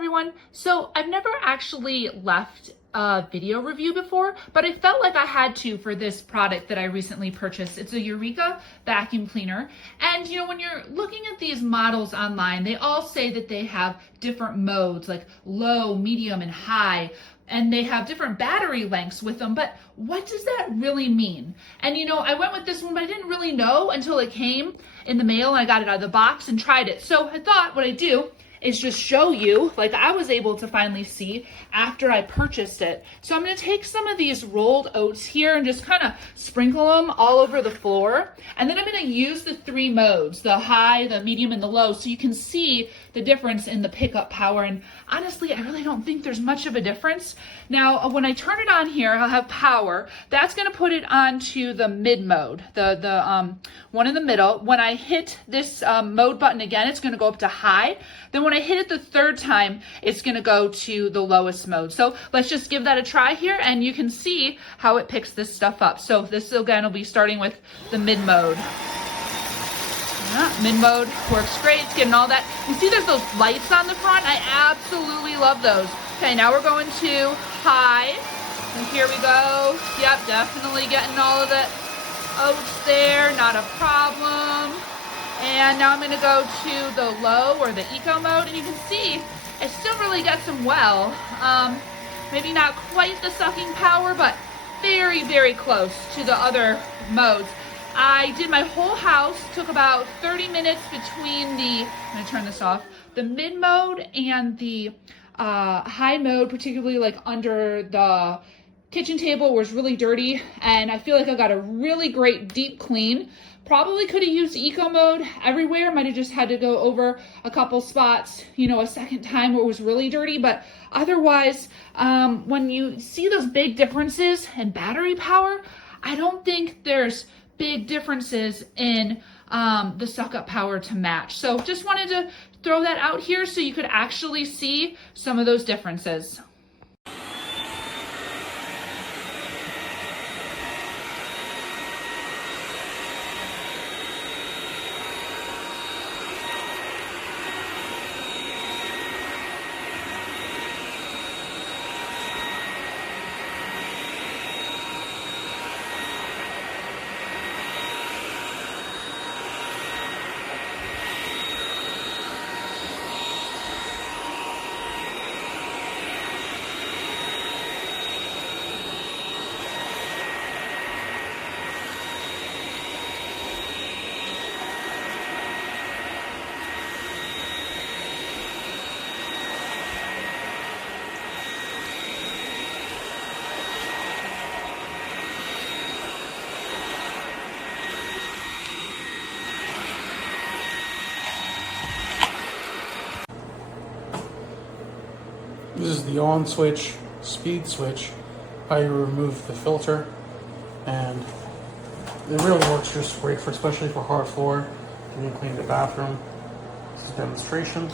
everyone. So I've never actually left a video review before, but I felt like I had to for this product that I recently purchased. It's a EUREKA vacuum cleaner. And you know, when you're looking at these models online, they all say that they have different modes like low, medium, and high. And they have different battery lengths with them, but what does that really mean? And you know, I went with this one, but I didn't really know until it came in the mail and I got it out of the box and tried it. So I thought what I'd do is just show you, like I was able to finally see after I purchased it. So I'm gonna take some of these rolled oats here and just kind of sprinkle them all over the floor. And then I'm gonna use the three modes, the high, the medium, and the low, so you can see the difference in the pickup power. And honestly, I really don't think there's much of a difference. Now, when I turn it on here, I'll have power. That's gonna put it onto the mid mode, the one in the middle. When I hit this mode button again, it's gonna go up to high. Then when I hit it the third time, it's gonna go to the lowest mode. So let's just give that a try here and you can see how it picks this stuff up. So this again will be starting with the mid mode. Mid mode works great, it's getting all that. You see there's those lights on the front? I absolutely love those. Okay, now we're going to high. And here we go. Yep, definitely getting all of the oats there, not a problem. And now I'm gonna go to the low or the eco mode, and you can see it still really gets them well. Maybe not quite the sucking power, but very, very close to the other modes. I did my whole house, took about 30 minutes between the, I'm gonna turn this off, the mid mode and the high mode, particularly like under the kitchen table was really dirty, and I feel like I got a really great deep clean. Probably could have used eco mode everywhere, might have just had to go over a couple spots, you know, a second time where it was really dirty, but otherwise, when you see those big differences in battery power, I don't think there's big differences in the suck up power to match. So just wanted to throw that out here so you could actually see some of those differences. This is the on switch, speed switch, how you remove the filter, and it really works just great for, especially for hard floor. You can clean the bathroom. This is a demonstration.